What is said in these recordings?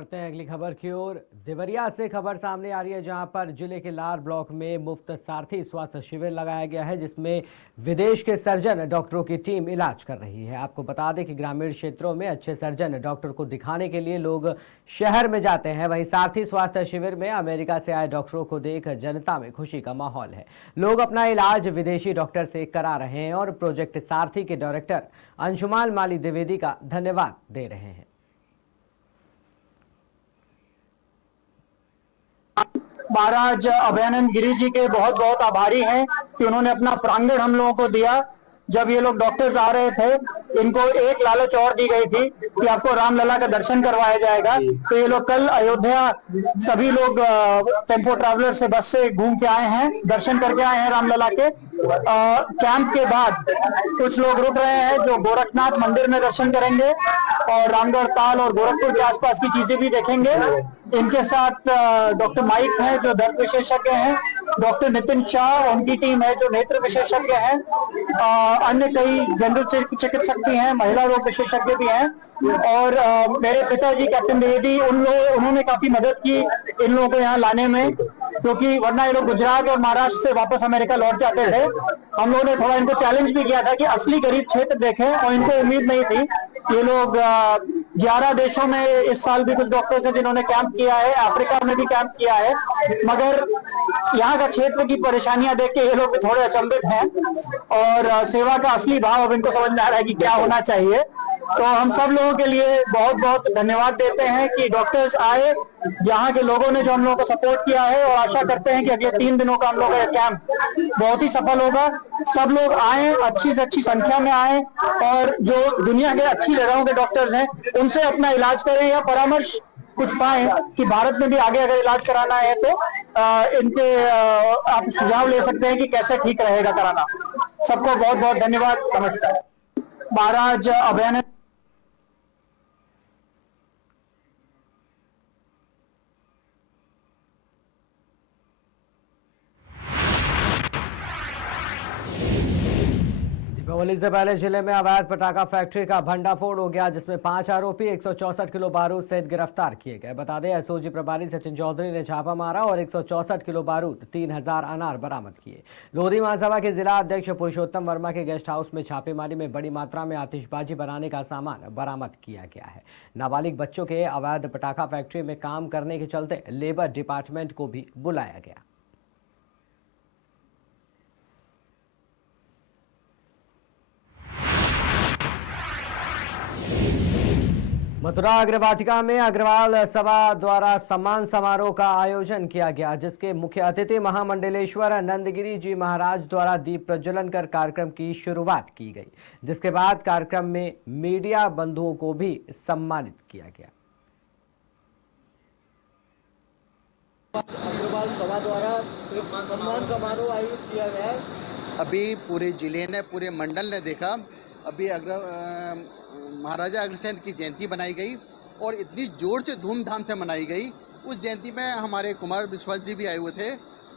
करते हैं अगली खबर की ओर। देवरिया से खबर सामने आ रही है, जहां पर जिले के लार ब्लॉक में मुफ्त सारथी स्वास्थ्य शिविर लगाया गया है, जिसमें विदेश के सर्जन डॉक्टरों की टीम इलाज कर रही है। आपको बता दें कि ग्रामीण क्षेत्रों में अच्छे सर्जन डॉक्टर को दिखाने के लिए लोग शहर में जाते हैं, वहीं सारथी स्वास्थ्य शिविर में अमेरिका से आए डॉक्टरों को देख जनता में खुशी का माहौल है। लोग अपना इलाज विदेशी डॉक्टर से करा रहे हैं और प्रोजेक्ट सारथी के डायरेक्टर अंशुमान माली द्विवेदी का धन्यवाद दे रहे हैं। महाराज अभयानंद गिरी जी के बहुत बहुत आभारी हैं कि उन्होंने अपना प्रांगण हम लोगों को दिया। जब ये लोग डॉक्टर्स आ रहे थे, इनको एक लालच और दी गई थी कि आपको रामलला का दर्शन करवाया जाएगा। तो ये लोग कल अयोध्या सभी लोग टेम्पो ट्रैवलर से बस से घूम के आए हैं, दर्शन करके आए हैं रामलला के। कैंप के बाद कुछ लोग रुक रहे हैं जो गोरखनाथ मंदिर में दर्शन करेंगे और रामगढ़ ताल और गोरखपुर के आसपास की चीजें भी देखेंगे। इनके साथ डॉक्टर माइक हैं जो दंत विशेषज्ञ हैं, डॉक्टर नितिन शाह उनकी टीम है जो नेत्र विशेषज्ञ हैं, अन्य कई जनरल चिकित्सक भी हैं, महिला रोग विशेषज्ञ भी हैं। और मेरे पिताजी कैप्टन द्विवेदी उन्होंने काफी मदद की इन लोगों को यहाँ लाने में, क्योंकि वरना ये लोग गुजरात और महाराष्ट्र से वापस अमेरिका लौट जाते थे। हम लोगों ने थोड़ा इनको चैलेंज भी किया था कि असली गरीब क्षेत्र देखें, और इनको उम्मीद नहीं थी। ये लोग 11 देशों में इस साल भी कुछ डॉक्टर्स हैं जिन्होंने कैंप किया है, अफ्रीका में भी कैंप किया है, मगर यहाँ का क्षेत्र की परेशानियां देख के ये लोग थोड़े अचंभित हैं और सेवा का असली भाव अब इनको समझ में आ रहा है कि क्या होना चाहिए। तो हम सब लोगों के लिए बहुत बहुत धन्यवाद देते हैं कि डॉक्टर्स आए, यहाँ के लोगों ने जो हम लोगों को सपोर्ट किया है, और आशा करते हैं कि अगले 3 दिनों का हम लोगों का कैंप बहुत ही सफल होगा। सब लोग आए, अच्छी से अच्छी संख्या में आए, और जो दुनिया के अच्छी जगहों के डॉक्टर्स हैं उनसे अपना इलाज करें या परामर्श कुछ पाए कि भारत में भी आगे अगर इलाज कराना है तो इनके आप सुझाव ले सकते हैं कि कैसे ठीक रहेगा कराना। सबको बहुत बहुत धन्यवाद, नमस्कार। महाराज अभयानंद दीपावली से पहले जिले में अवैध पटाखा फैक्ट्री का भंडाफोड़ हो गया, जिसमें 5 आरोपी 164 किलो बारूद सहित गिरफ्तार किए गए। बता दें, एसओजी प्रभारी सचिन चौधरी ने छापा मारा और 164 किलो बारूद 3000 अनार बरामद किए। लोधी महासभा के जिला अध्यक्ष पुरुषोत्तम वर्मा के गेस्ट हाउस में छापेमारी में बड़ी मात्रा में आतिशबाजी बनाने का सामान बरामद किया गया है। नाबालिग बच्चों के अवैध पटाखा फैक्ट्री में काम करने के चलते लेबर डिपार्टमेंट को भी बुलाया गया। मथुरा अग्रवाटिका में अग्रवाल सभा द्वारा सम्मान समारोह का आयोजन किया गया, जिसके मुख्य अतिथि महामंडलेश्वर नंदगिरी जी महाराज द्वारा दीप प्रज्वलन कर कार्यक्रम की शुरुआत की गई, जिसके बाद कार्यक्रम में मीडिया बंधुओं को भी सम्मानित किया गया। अग्रवाल सभा द्वारा सम्मान समारोह आयोजित किया गया है। अभी पूरे जिले ने, पूरे मंडल ने देखा, अभी महाराजा अग्रसेन की जयंती बनाई गई और इतनी जोर से धूमधाम से मनाई गई। उस जयंती में हमारे कुमार विश्वास जी भी आए हुए थे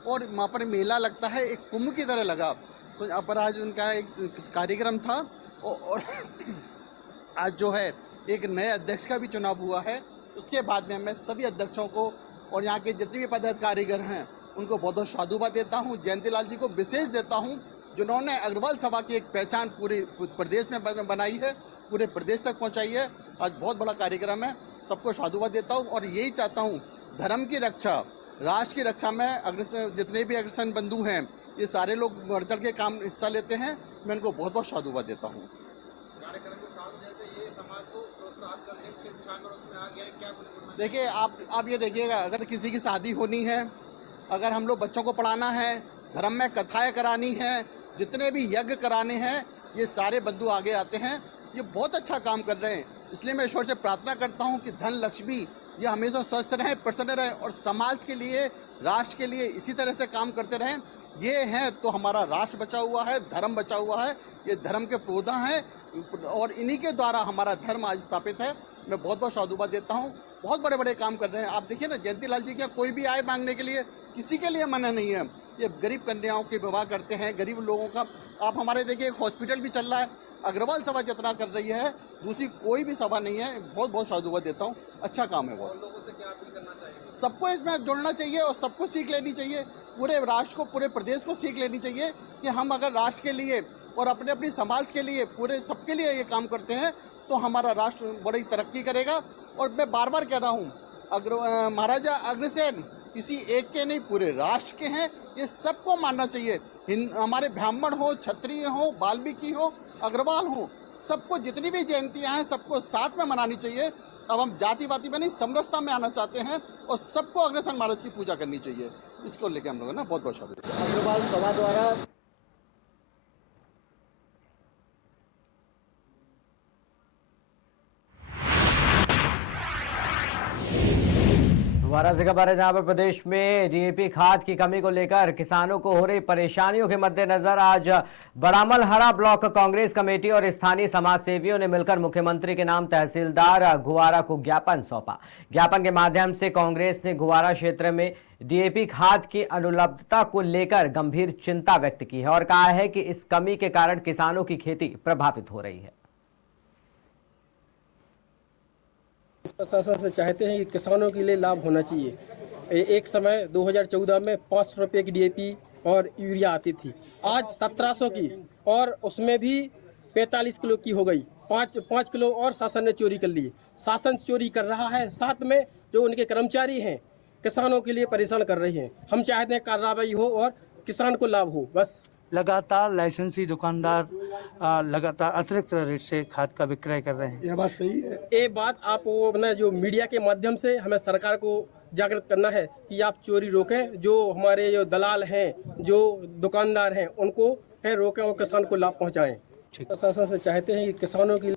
और वहाँ पर मेला लगता है, एक कुंभ की तरह लगा। तो यहाँ पर आज उनका एक कार्यक्रम था और आज जो है एक नए अध्यक्ष का भी चुनाव हुआ है। उसके बाद में मैं सभी अध्यक्षों को और यहाँ के जितने भी पदाधिकारीगण हैं उनको बहुत बहुत साधुवाद देता हूँ। जयंती लाल जी को विशेष देता हूँ, जिन्होंने अग्रवाल सभा की एक पहचान पूरे प्रदेश में बनाई है, पूरे प्रदेश तक पहुंचाई है। आज बहुत बड़ा कार्यक्रम है, सबको साधुवाद देता हूं और यही चाहता हूं, धर्म की रक्षा, राष्ट्र की रक्षा में जितने भी अग्रसेन बंधु हैं, ये सारे लोग बढ़ चढ़ के काम हिस्सा लेते हैं। मैं उनको बहुत बहुत साधुवाद देता हूँ। देखिए, आप ये देखिएगा, अगर किसी की शादी होनी है, अगर हम लोग बच्चों को पढ़ाना है, धर्म में कथाएं करानी है, जितने भी यज्ञ कराने हैं, ये सारे बंधु आगे आते हैं। ये बहुत अच्छा काम कर रहे हैं, इसलिए मैं ईश्वर से प्रार्थना करता हूँ कि धन लक्ष्मी ये हमेशा स्वस्थ रहें, प्रसन्न रहें और समाज के लिए, राष्ट्र के लिए इसी तरह से काम करते रहें। ये हैं तो हमारा राष्ट्र बचा हुआ है, धर्म बचा हुआ है। ये धर्म के पौधा हैं और इन्हीं के द्वारा हमारा धर्म आज स्थापित है। मैं बहुत बहुत साधुवाद देता हूँ। बहुत बड़े बड़े काम कर रहे हैं। आप देखिए ना, जयंती लाल जी क्या कोई भी आए मांगने के लिए, किसी के लिए मना नहीं है। ये गरीब कन्याओं के विवाह करते हैं, गरीब लोगों का। आप हमारे देखिए, एक हॉस्पिटल भी चल रहा है, अग्रवाल सभा जितना कर रही है दूसरी कोई भी सभा नहीं है। बहुत बहुत साधुवाद देता हूँ, अच्छा काम है वो। सबको इसमें जुड़ना चाहिए और सबको सीख लेनी चाहिए, पूरे राष्ट्र को, पूरे प्रदेश को सीख लेनी चाहिए कि हम अगर राष्ट्र के लिए और अपने अपनी समाज के लिए, पूरे सबके लिए ये काम करते हैं तो हमारा राष्ट्र बड़ी तरक्की करेगा। और मैं बार बार कह रहा हूँ, महाराजा अग्रसेन किसी एक के नहीं, पूरे राष्ट्र के हैं, ये सबको मानना चाहिए। हमारे ब्राह्मण हो, क्षत्रिय हो, वाल्मीकि हो, अग्रवाल हो, सबको जितनी भी जयंतियाँ हैं सबको साथ में मनानी चाहिए। अब हम जातिवादी में नहीं, समरसता में आना चाहते हैं और सबको अग्रसेन महाराज की पूजा करनी चाहिए। इसको लेके हम लोग ना बहुत बहुत शुक्रिया। अग्रवाल सभा द्वारा दोबारा से खबर है जहां पर प्रदेश में डीएपी खाद की कमी को लेकर किसानों को हो रही परेशानियों के मद्देनजर आज बड़ामलहरा ब्लॉक कांग्रेस कमेटी और स्थानीय समाज सेवियों ने मिलकर मुख्यमंत्री के नाम तहसीलदार गुवारा को ज्ञापन सौंपा। ज्ञापन के माध्यम से कांग्रेस ने गुवारा क्षेत्र में डीएपी खाद की अनुपलब्धता को लेकर गंभीर चिंता व्यक्त की है और कहा है कि इस कमी के कारण किसानों की खेती प्रभावित हो रही है। प्रशासन से चाहते हैं कि किसानों के लिए लाभ होना चाहिए। एक समय 2014 में 500 रुपये की डीएपी और यूरिया आती थी, आज 1700 की, और उसमें भी 45 किलो की हो गई। 5 किलो और शासन ने चोरी कर ली। शासन चोरी कर रहा है, साथ में जो उनके कर्मचारी हैं किसानों के लिए परेशान कर रहे हैं। हम चाहते हैं कार्रवाई हो और किसान को लाभ हो। बस लगातार लाइसेंसी दुकानदार लगातार अतिरिक्त रेट से खाद का विक्रय कर रहे हैं। यह बात सही है। ये बात आप वो अपना जो मीडिया के माध्यम से हमें सरकार को जागृत करना है कि आप चोरी रोकें। जो हमारे जो दलाल हैं, जो दुकानदार हैं, उनको है रोकें और किसान को लाभ पहुंचाएं। प्रशासन से चाहते हैं कि किसानों की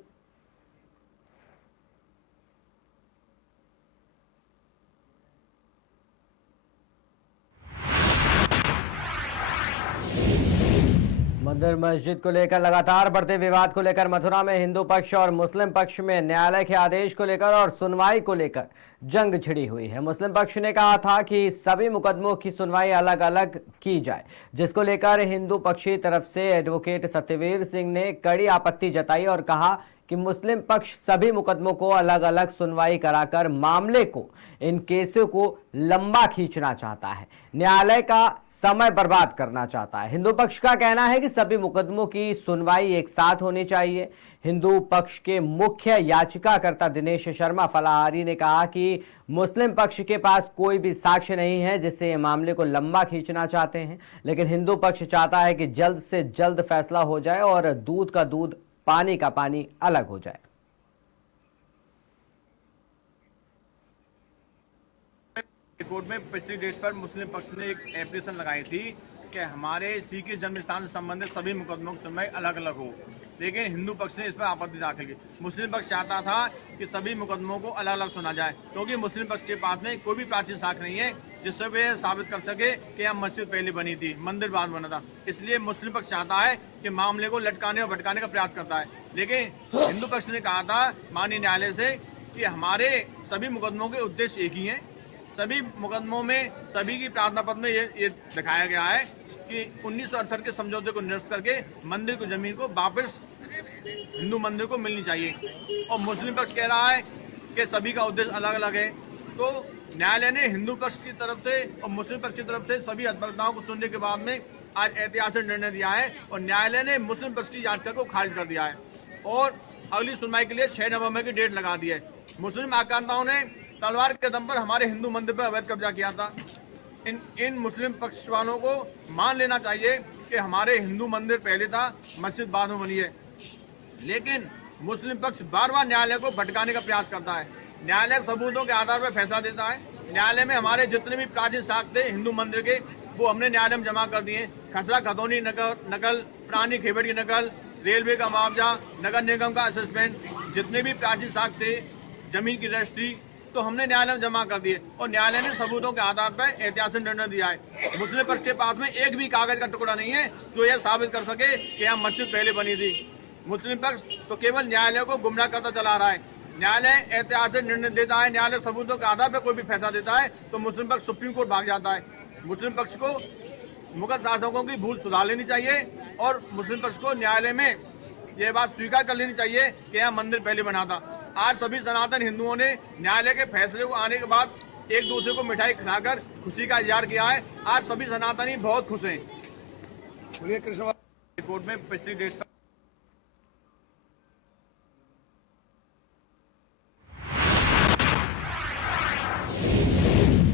मंदिर मस्जिद को लेकर लगातार बढ़ते विवाद को लेकर मथुरा में हिंदू पक्ष और मुस्लिम पक्ष में न्यायालय के आदेश को लेकर और सुनवाई को लेकर जंग छिड़ी हुई है। मुस्लिम पक्ष ने कहा था कि सभी मुकदमों की सुनवाई अलग अलग की जाए, जिसको लेकर हिंदू पक्षी तरफ से एडवोकेट सत्यवीर सिंह ने कड़ी आपत्ति जताई और कहा कि मुस्लिम पक्ष सभी मुकदमों को अलग अलग सुनवाई कराकर मामले को, इन केसों को लंबा खींचना चाहता है, न्यायालय का समय बर्बाद करना चाहता है। हिंदू पक्ष का कहना है कि सभी मुकदमों की सुनवाई एक साथ होनी चाहिए। हिंदू पक्ष के मुख्य याचिकाकर्ता दिनेश शर्मा फलाहारी ने कहा कि मुस्लिम पक्ष के पास कोई भी साक्ष्य नहीं है जिससे ये मामले को लंबा खींचना चाहते हैं, लेकिन हिंदू पक्ष चाहता है कि जल्द से जल्द फैसला हो जाए और दूध का दूध, पानी का पानी अलग हो जाए। कोर्ट में पिछली डेट पर मुस्लिम पक्ष ने एक एप्लीकेशन लगाई थी कि हमारे सिख के जन्म स्थान से संबंधित सभी मुकदमों की सुनवाई अलग अलग हो, लेकिन हिंदू पक्ष ने इस पर आपत्ति दाखिल की। मुस्लिम पक्ष चाहता था कि सभी मुकदमों को अलग अलग सुना जाए, क्योंकि मुस्लिम पक्ष के पास में कोई भी प्राचीन साक्ष्य नहीं है जिससे वे साबित कर सके कि यहाँ मस्जिद पहले बनी थी, मंदिर बाद बना था। इसलिए मुस्लिम पक्ष चाहता है कि मामले को लटकाने और भटकाने का प्रयास करता है, लेकिन हिंदू पक्ष ने कहा था माननीय न्यायालय से कि हमारे सभी मुकदमों के उद्देश्य एक ही हैं। सभी मुकदमों में सभी की प्रार्थना पत्र में ये दिखाया गया है कि 1968 के समझौते को निरस्त करके मंदिर की जमीन को वापस हिंदू मंदिर को मिलनी चाहिए, और मुस्लिम पक्ष कह रहा है कि सभी का उद्देश्य अलग अलग है। तो न्यायालय ने हिंदू पक्ष की तरफ से और मुस्लिम पक्ष की तरफ से सभी अधिवक्ताओं को सुनने के बाद में आज ऐतिहासिक निर्णय दिया है और न्यायालय ने मुस्लिम पक्ष की याचिका को खारिज कर दिया है और अगली सुनवाई के लिए 6 नवंबर की डेट लगा दी है। मुस्लिम आक्रांताओं ने तलवार के दम पर हमारे हिंदू मंदिर पर अवैध कब्जा किया था। इन मुस्लिम पक्ष वालों को मान लेना चाहिए कि हमारे हिंदू मंदिर पहले था, मस्जिद बाद में बनी है, लेकिन मुस्लिम पक्ष बार बार न्यायालय को भटकाने का प्रयास करता है। न्यायालय सबूतों के आधार पर फैसला देता है। न्यायालय में हमारे जितने भी प्राचीन साक्ष्य थे हिंदू मंदिर के, वो हमने न्यायालय में जमा कर दिए। खसरा खतौनी नकल, पुरानी खेबड़ की नकल, रेलवे का मुआवजा, नगर निगम का असेसमेंट, जितने भी प्राचीन साक्ष्य थे, जमीन की रजिस्ट्री, तो हमने न्यायालय में जमा कर दिए और न्यायालय ने सबूतों के आधार पर ऐतिहासिक निर्णय दिया है। मुस्लिम पक्ष के पास में एक भी कागज का टुकड़ा नहीं है जो यह साबित कर सके कि यहाँ मस्जिद पहले बनी थी। मुस्लिम पक्ष तो केवल न्यायालय को गुमराह करता चला रहा है। न्यायालय ऐतिहासिक निर्णय देता है, न्यायालय सबूतों के आधार पर कोई भी फैसला देता है तो मुस्लिम पक्ष सुप्रीम कोर्ट भाग जाता है। मुस्लिम पक्ष को मुगल शासकों की भूल सुधार लेनी चाहिए और मुस्लिम पक्ष को न्यायालय में ये बात स्वीकार कर लेनी चाहिए कि यहाँ मंदिर पहले बना था। आज सभी सनातन हिंदुओं ने न्यायालय के फैसले को आने के बाद एक दूसरे को मिठाई खिलाकर खुशी का इजहार किया है। आज सभी सनातनी बहुत खुश हैं। कोर्ट में पिछली डेट पर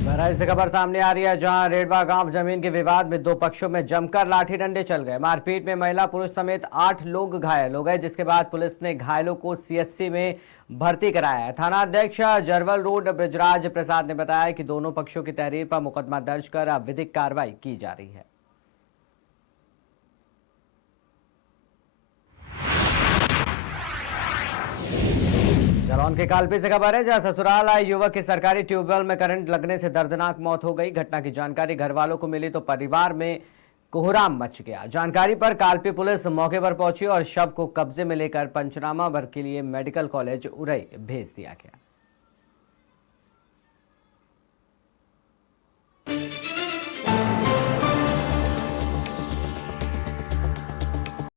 बहराइच से खबर सामने आ रही है, जहां रेडवा गांव जमीन के विवाद में दो पक्षों में जमकर लाठी डंडे चल गए। मारपीट में महिला पुरुष समेत 8 लोग घायल हो गए, जिसके बाद पुलिस ने घायलों को सीएचसी में भर्ती कराया है। थाना अध्यक्ष जरवल रोड ब्रजराज प्रसाद ने बताया कि दोनों पक्षों की तहरीर पर मुकदमा दर्ज कर अब विधिक कार्रवाई की जा रही है। जालौन के कालपी से खबर है, जहां ससुराल आए युवक की सरकारी ट्यूबवेल में करंट लगने से दर्दनाक मौत हो गई। घटना की जानकारी घर वालों को मिली तो परिवार में कोहराम मच गया। जानकारी पर कालपी पुलिस मौके पर पहुंची और शव को कब्जे में लेकर पंचनामा के लिए मेडिकल कॉलेज उरई भेज दिया गया।